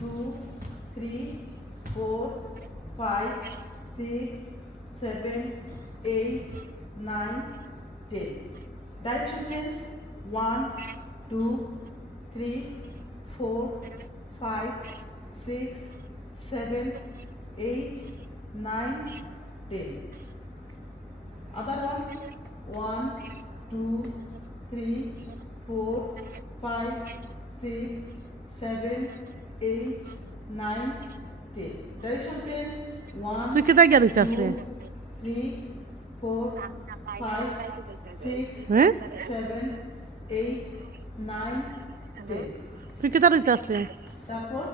2, 3, 4, 5, 6, 7, 8, 9, 10. Direction change. 1, 2, 3, 4, 5, 6, 7, 8, 9, 10. Other one. 1, 2, 3, 4, 5, 6, 7, 8, 9, 10. Direction change. 1, তুই কোথায় গেলি আসলে 2, 3, 4, 5, 6, হ্যাঁ 7, 8, 9, 10. তুই কোথায় রইতে আসলে তারপর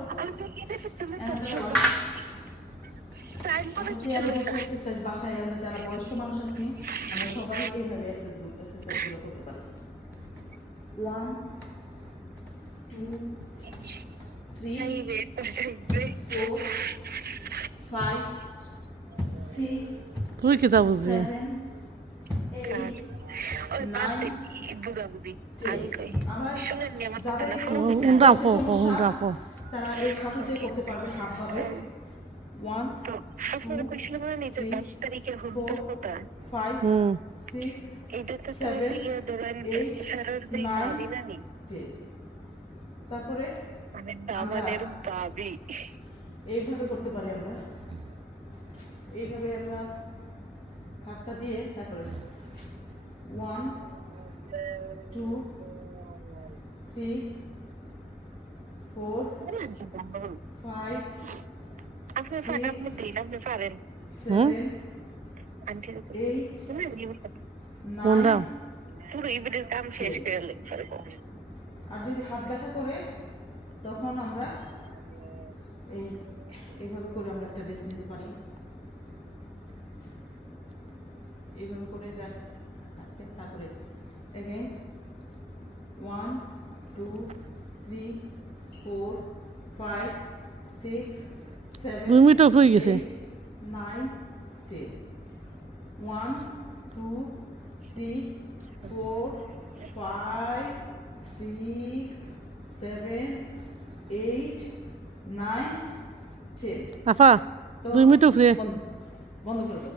চেয়ারে বসে এক্সারসাইজ বাসায় আমরা যারা বয়স্ক মানুষ আছি আমরা সবাই এইভাবে এক্সারসাইজগুলো করতে পারি 1, 2, 3, 4, 5, 6, তুই কোথায় বুঝবি 7, 8, 9, 10. আমরা যাদের হুন্ডা কো হুন্ডা কো তারা এই হাঁটুতে করতে পারবে হাফভাবে 1, 2, 3, 4, 5, হুম 6, 7, 8, 9, 10. তারপরে এইভাবে করতে পারি আমরা এইভাবে আমরা হাতটা দিয়ে তারপরে 1, 2, 3, 4, 5, 6, 7, 8, হুন্ডা 9. আর যদি হাত ব্যথা করে তখন আমরা এইভাবে করে আমরা একটা রেস্ট নিতে পারি এইভাবে করে তারপরে এগেন 1, 2, 3, 4, 5, 6, 7, 2 মিনিট হয়ে গেছে 9, 10. 1, 2, 3, 4, 5, 6, 7, 8, 9, 10. আফা 2 মিনিট ফ্রি বন্ধ বন্ধ করে দাও